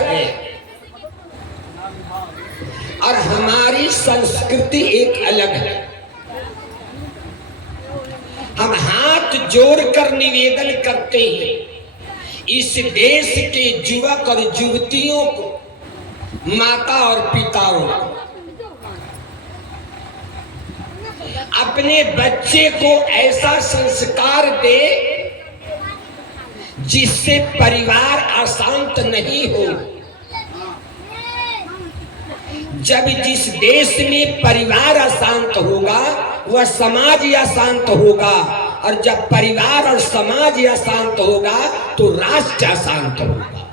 है और हमारी संस्कृति एक अलग है। हम हाथ जोड़कर निवेदन करते हैं इस देश के युवक और युवतियों को, माता और पिताओं को, अपने बच्चे को ऐसा संस्कार दे जिससे परिवार अशांत नहीं हो। जब जिस देश में परिवार अशांत होगा वह समाज ही अशांत होगा, और जब परिवार और समाज ही अशांत होगा तो राष्ट्र अशांत होगा।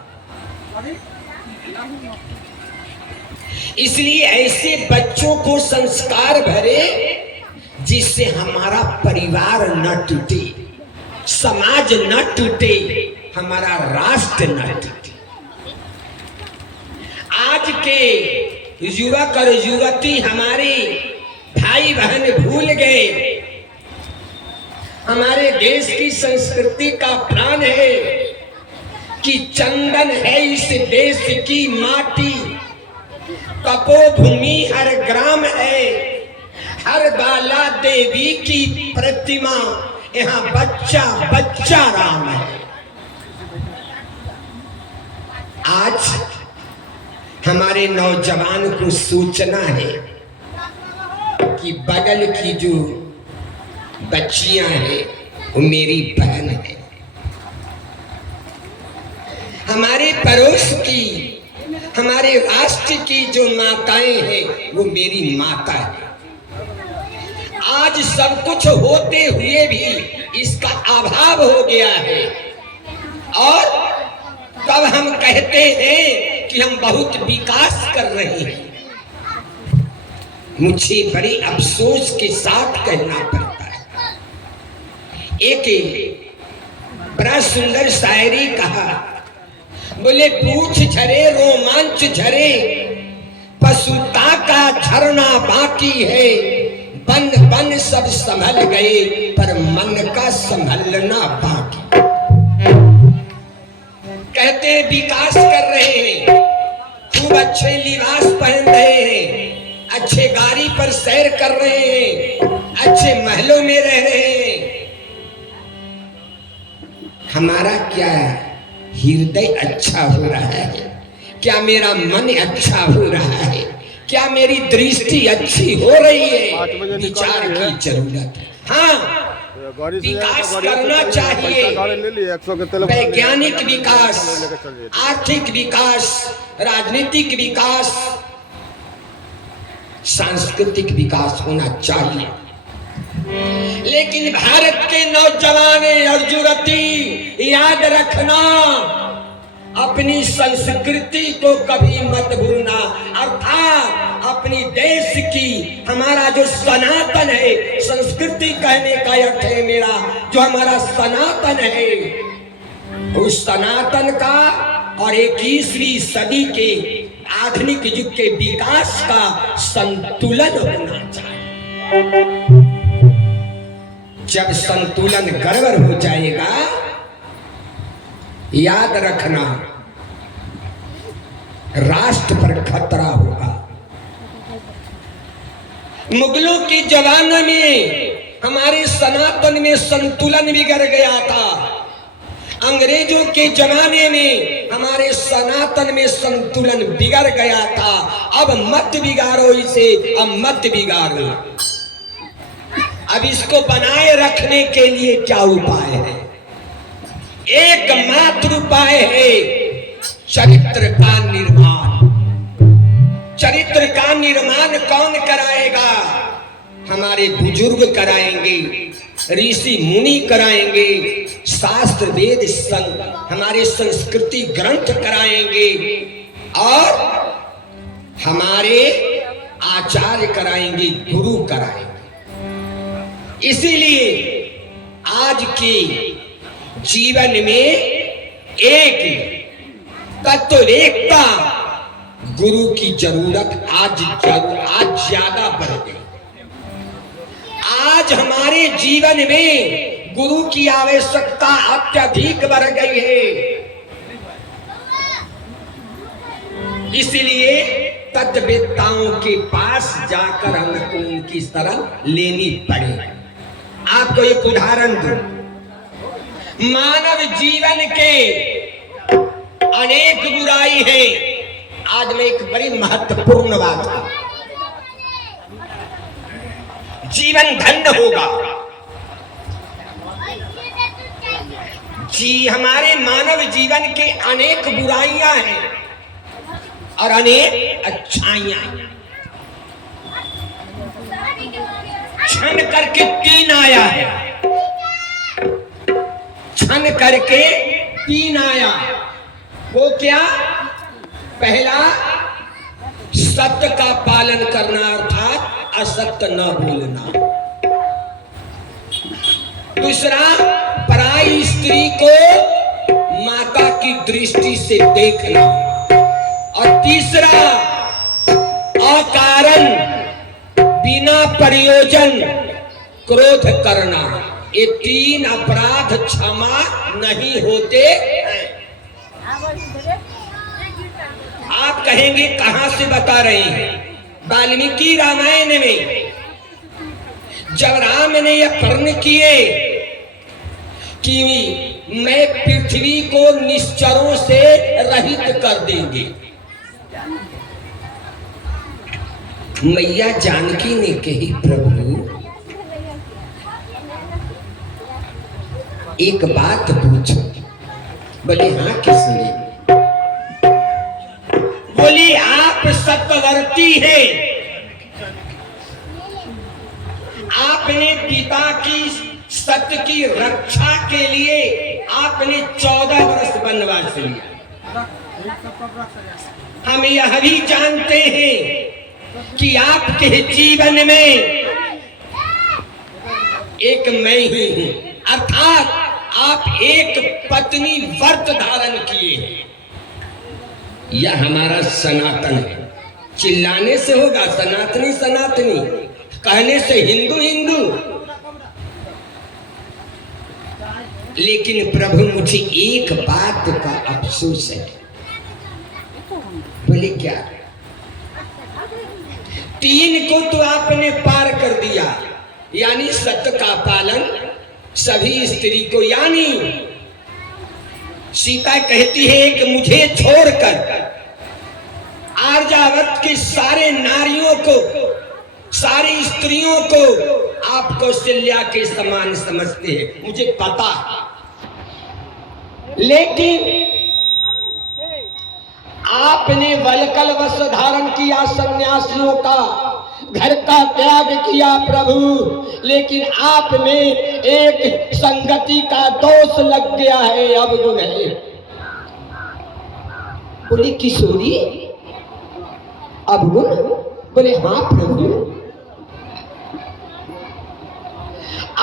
इसलिए ऐसे बच्चों को संस्कार भरे जिससे हमारा परिवार न टूटे, समाज न टूटे, हमारा राष्ट्र न टूटे। आज के युवक और युवती हमारे भाई बहन भूल गए हमारे देश की संस्कृति का प्राण है कि चंदन है इस देश की माटी, तपोभूमि हर ग्राम है, हर बाला देवी की प्रतिमा, यहाँ बच्चा बच्चा राम है। आज हमारे नौजवान को सोचना है कि बगल की जो बच्चियां हैं वो मेरी बहन है, हमारे पड़ोस की, हमारे राष्ट्र की जो माताएं हैं वो मेरी माता है। आज सब कुछ होते हुए भी इसका अभाव हो गया है, और तब हम कहते हैं कि हम बहुत विकास कर रहे हैं। मुझे बड़े अफसोस के साथ कहना पड़ता है, एक बड़ा सुंदर शायरी कहा, बोले पूछ झरे रोमांच झरे, पशुता का झरना बाकी है, बन बन सब संभल गए पर मन का संभलना बाकी। कहते हैं विकास कर रहे हैं, खूब अच्छे लिबास पहन रहे हैं, अच्छे गाड़ी पर सैर कर रहे हैं, अच्छे महलों में रह रहे हैं। हमारा क्या हृदय अच्छा हो रहा है? क्या मेरा मन अच्छा हो रहा है? क्या मेरी दृष्टि अच्छी हो रही है? विचार की जरूरत है। हाँ, विकास करना चाहिए, वैज्ञानिक विकास, आर्थिक विकास, राजनीतिक विकास, सांस्कृतिक विकास होना चाहिए। लेकिन भारत के नौजवान और युवती याद रखना, अपनी संस्कृति को कभी मत भूलना, अर्थात अपनी देश की, हमारा जो सनातन है, संस्कृति कहने का अर्थ है मेरा, जो हमारा सनातन है, उस सनातन का और 21वीं सदी के आधुनिक युग के विकास का संतुलन होना चाहिए। जब संतुलन गड़बड़ हो जाएगा, याद रखना राष्ट्र पर खतरा होगा। मुगलों के जमाने में हमारे सनातन में संतुलन बिगड़ गया था, अंग्रेजों के जमाने में हमारे सनातन में संतुलन बिगड़ गया था। अब मत बिगाड़ो इसे, अब मत बिगाड़ो। अब इसको बनाए रखने के लिए क्या उपाय है? एकमात्र उपाय है चरित्र का निर्माण। चरित्र का निर्माण कौन कराएगा? हमारे बुजुर्ग कराएंगे, ऋषि मुनि कराएंगे, शास्त्र वेद हमारे संस्कृति ग्रंथ कराएंगे, और हमारे आचार्य कराएंगे, गुरु कराएंगे। इसीलिए आज के जीवन में एक तत्ववेत्ता गुरु की जरूरत आज ज्यादा बढ़ गई। आज हमारे जीवन में गुरु की आवश्यकता अत्यधिक बढ़ गई है। इसलिए तत्ववेत्ताओं के पास जाकर हमको उनकी शरण लेनी पड़े। आपको एक उदाहरण दूं, मानव जीवन के अनेक बुराई है। आज मैं एक बड़ी महत्वपूर्ण बात है, जीवन धन्य होगा जी। हमारे मानव जीवन के अनेक बुराइयां हैं और अनेक अच्छाइयां हैं। क्षण करके तीन आया है, क्षण करके तीन आया। वो क्या? पहला, सत्य का पालन करना अर्थात असत्य न बोलना। दूसरा, पराई स्त्री को माता की दृष्टि से देखना। और तीसरा, अकारण बिना प्रयोजन क्रोध करना। ये तीन अपराध क्षमा नहीं होते हैं। आप कहेंगे कहां से बता रहे हैं? वाल्मीकि रामायण में जब राम ने यह प्रण किए कि मैं पृथ्वी को निश्चरों से रहित कर देंगे, मैया जानकी ने कही, प्रभु एक बात पूछो। बोले हाँ, किसने? बोली आप सत्यवर्ती हैं, आपने पिता की सत्य की रक्षा के लिए आपने 14 वर्ष वनवास लिया। हम यह भी जानते हैं कि आपके जीवन में एक मैं ही हूं, अर्थात आप एक पत्नी व्रत धारण किए हैं। यह हमारा सनातन है। चिल्लाने से होगा सनातनी सनातनी, कहने से हिंदू हिंदू। लेकिन प्रभु मुझे एक बात का अफसोस है। बोले क्या? तीन को तो आपने पार कर दिया, यानी सत्य का पालन सभी स्त्री को, यानी सीता कहती है कि मुझे छोड़कर आर्यावर्त की सारे नारियों को, सारी स्त्रियों को आप कौशल्या के समान समझते हैं, मुझे पता। लेकिन आपने वलकल वस्त्र धारण किया, सन्यासियों का घर का त्याग किया प्रभु, लेकिन आप में एक संगति का दोष लग गया है, अवगुण है। बोले किशोरी अवगुण? बोले हाँ प्रभु।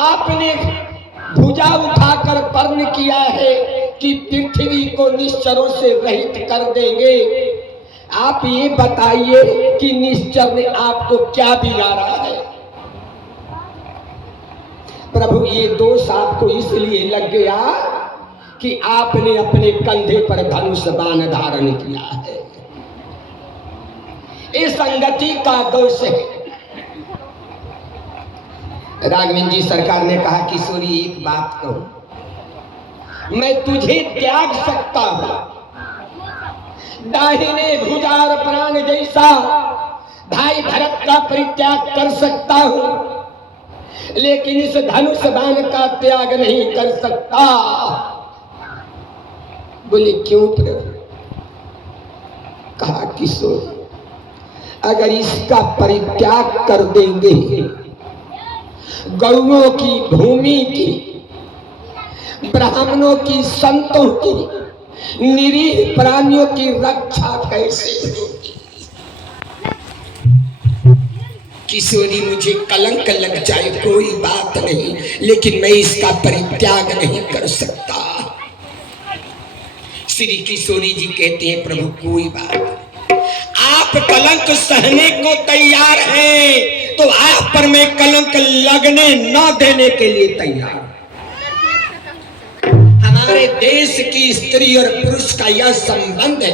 आपने भुजा उठाकर प्रण किया है कि पृथ्वी को निश्चरों से रहित कर देंगे। आप ये बताइए कि निश्चर ने आपको क्या बिगाड़ा है? प्रभु ये दोष आपको इसलिए लग गया कि आपने अपने कंधे पर धनुष बाण धारण किया है। ये संगति का दोष है। राघवेंद्र जी सरकार ने कहा किशोरी एक बात कहूं, मैं तुझे त्याग सकता हूं, दाहिने भुजा और प्राण जैसा भाई भरत का परित्याग कर सकता हूं, लेकिन इस धनुष बाण का त्याग नहीं कर सकता। बोले क्यों प्रभु? कहा किशोर अगर इसका परित्याग कर देंगे, गौओं की, भूमि की, ब्राह्मणों की, संतों की, निरीह प्राणियों की रक्षा कैसे होगी? किशोरी मुझे कलंक लग जाए कोई बात नहीं, लेकिन मैं इसका परित्याग नहीं कर सकता। श्री किशोरी जी कहते हैं प्रभु कोई बात नहीं, आप कलंक सहने को तैयार हैं तो आप पर मैं कलंक लगने न देने के लिए तैयार। हमारे देश की स्त्री और पुरुष का यह संबंध है